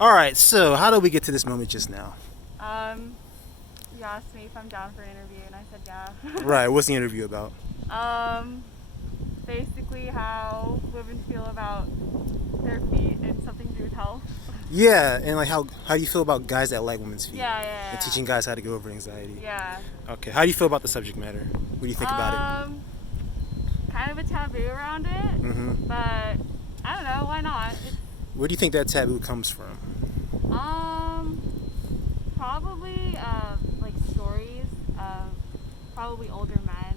All right, so how did we get to this moment just now? You asked me if I'm down for an interview, and I said yeah. Right, what's the interview about? Basically how women feel about their feet and something to do with health. Yeah, and like how do you feel about guys that like women's feet? Yeah. And teaching guys how to get over anxiety. Yeah. Okay, how do you feel about the subject matter? What do you think about it? Kind of a taboo around it, but I don't know, why not? Where do you think that taboo comes from? Probably like stories of probably older men.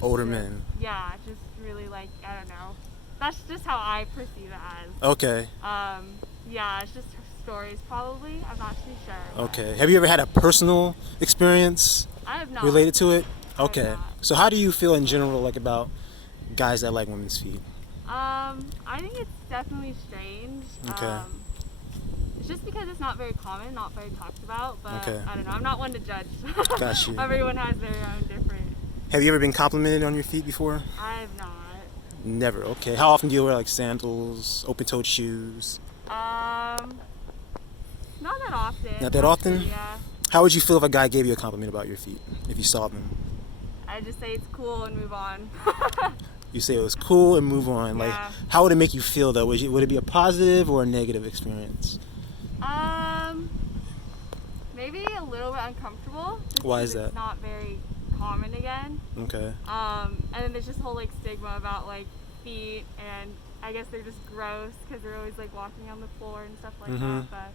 Older men. Yeah, just really like, I don't know. That's just how I perceive it as. Okay. Yeah, it's just stories probably. I'm not too sure. Okay. Have you ever had a personal experience I have not. related to it? I have Okay. not. So how do you feel in general like about guys that like women's feet? I think it's definitely strange. Okay. It's just because it's not very common, not very talked about, but Okay. I don't know. I'm not one to judge. Got you. Everyone has their own different. Have you ever been complimented on your feet before? I have not. Never. Okay. How often do you wear like sandals, open-toed shoes? Not that often. Not that often? Yeah. How would you feel if a guy gave you a compliment about your feet, if you saw them? I just say it's cool and move on. You say it was cool and move on. Like, Yeah. how would it make you feel though? Would it be a positive or a negative experience? Maybe a little bit uncomfortable. Just Why because is that? It's not very common again. Okay. And then there's this whole like stigma about like feet, and I guess they're just gross because they're always like walking on the floor and stuff like that. But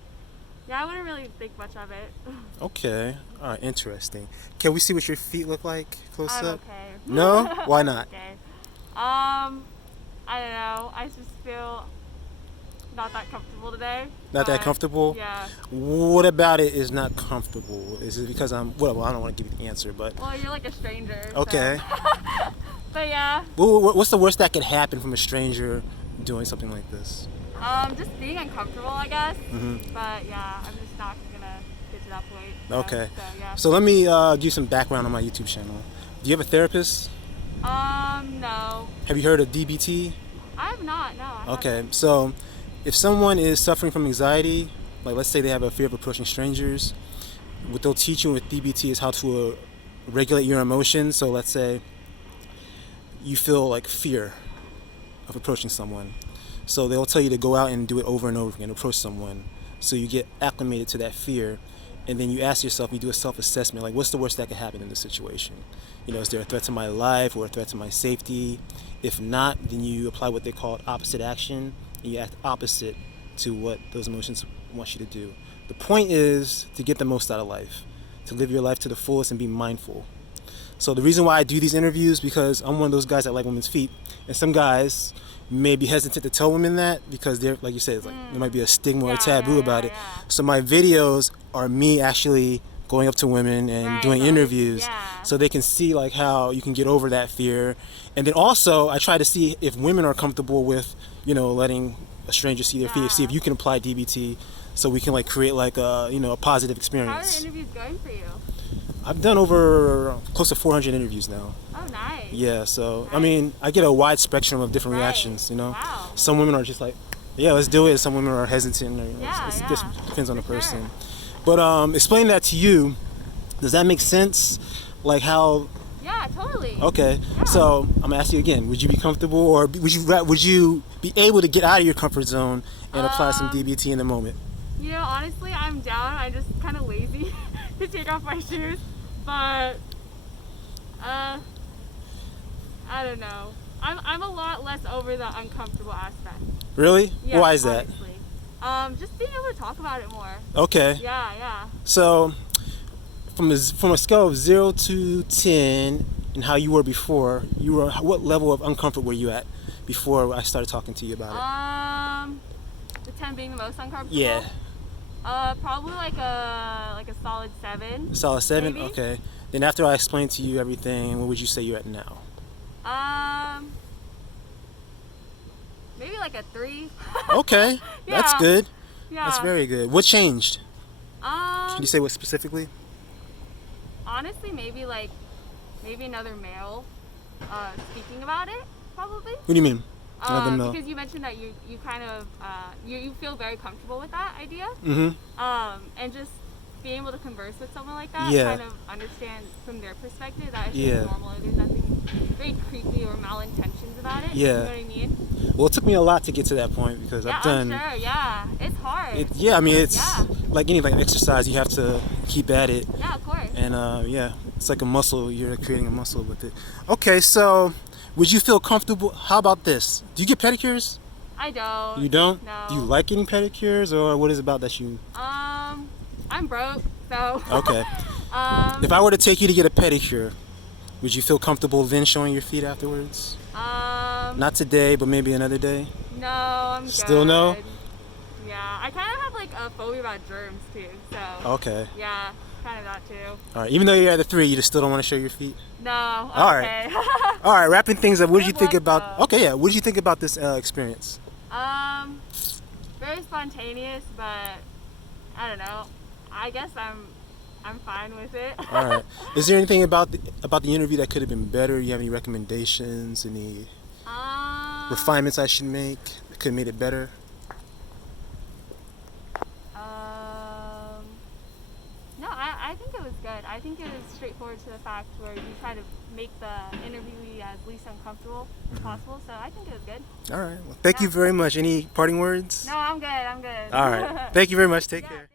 yeah, I wouldn't really think much of it. Okay. All right. Interesting. Can we see what your feet look like close I'm up? okay. No? Why not? Okay. I don't know. I just feel not that comfortable today. Not that but, comfortable? Yeah. What about it is not comfortable? Is it because well, I don't want to give you the answer, but Well, you're like a stranger. okay. So. But yeah. What's the worst that could happen from a stranger doing something like this? Just being uncomfortable, I guess. But yeah, I'm just not gonna get to that point. So, Okay. So yeah. So let me give you some background on my YouTube channel. Do you have a therapist? No. Have you heard of DBT? I have not. No. I Okay. haven't. So if someone is suffering from anxiety, like let's say they have a fear of approaching strangers, what they'll teach you with DBT is how to regulate your emotions. So let's say you feel like fear of approaching someone. So they'll tell you to go out and do it over and over again, approach someone. So you get acclimated to that fear, and then you ask yourself, you do a self-assessment, like what's the worst that could happen in this situation? You know, is there a threat to my life or a threat to my safety? If not, then you apply what they call opposite action, and you act opposite to what those emotions want you to do. The point is to get the most out of life, to live your life to the fullest and be mindful. So the reason why I do these interviews, because I'm one of those guys that like women's feet, and some guys may be hesitant to tell women that because they're, like you said, it's like, there might be a stigma or a taboo about it. So my videos are me actually going up to women and doing interviews, so they can see like how you can get over that fear. And then also I try to see if women are comfortable with, you know, letting a stranger see their feet, see if you can apply DBT, so we can like create like a, you know, a positive experience. How are the interviews going for you? I've done over close to 400 interviews now. Oh, nice. Yeah, so I mean, I get a wide spectrum of different reactions, you know. Wow. Some women are just like, yeah, let's do it. Some women are hesitant. Or, it just yeah. depends on the For person. Sure. But explain that to you. Does that make sense? Like how? Yeah, totally. Okay. Yeah. So I'm gonna ask you again. Would you be comfortable, or would you be able to get out of your comfort zone and apply some DBT in the moment? You know, honestly, I'm down. I'm just kind of lazy to take off my shoes. But I don't know. I'm a lot less over the uncomfortable aspect. Really? Yeah, Why is that? Honestly. Just being able to talk about it more. Okay. Yeah. So from a scale of 0 to 10, and how you were before, what level of uncomfort were you at before I started talking to you about it? The 10 being the most uncomfortable. Yeah. Probably like a solid 7. A solid 7? Maybe. Okay. Then after I explained to you everything, what would you say you're at now? Maybe like a 3. Okay. Yeah. That's good. Yeah. That's very good. What changed? Can you say what specifically? Honestly, maybe another male speaking about it, probably. What do you mean? Let them know. Because you mentioned that you kind of you feel very comfortable with that idea. And just being able to converse with someone like that, kind of understand from their perspective that it's just normal. There's nothing very creepy or malintentions about it. You know what I mean? Well, it took me a lot to get to that point because I've done. I'm sure. Yeah, it's hard. I mean, it's like any exercise. You have to keep at it. Yeah, of course. And it's like a muscle. You're creating a muscle with it. Okay, so would you feel comfortable? How about this? Do you get pedicures? I don't. You don't? No. Do you like getting pedicures, or what is it about that you? I'm broke, so. Okay. If I were to take you to get a pedicure, would you feel comfortable then showing your feet afterwards? Not today, but maybe another day? No, I'm good. Still no? Yeah, I kind of have like a phobia about germs too, so. Okay. Yeah, kind of that too. All right, even though you're at the 3, you just still don't want to show your feet? No, All right. All right, wrapping things up, what did you think about, what did you think about this experience? Very spontaneous, but I don't know. I guess I'm fine with it. All right. Is there anything about the interview that could have been better? You have any recommendations? Any refinements I should make that could have made it better? No, I think it was good. I think it was straightforward to the fact where you try to make the interviewee as least uncomfortable as possible. So I think it was good. All right. Well, thank you very much. Any parting words? No, I'm good. All right. Thank you very much. Take care.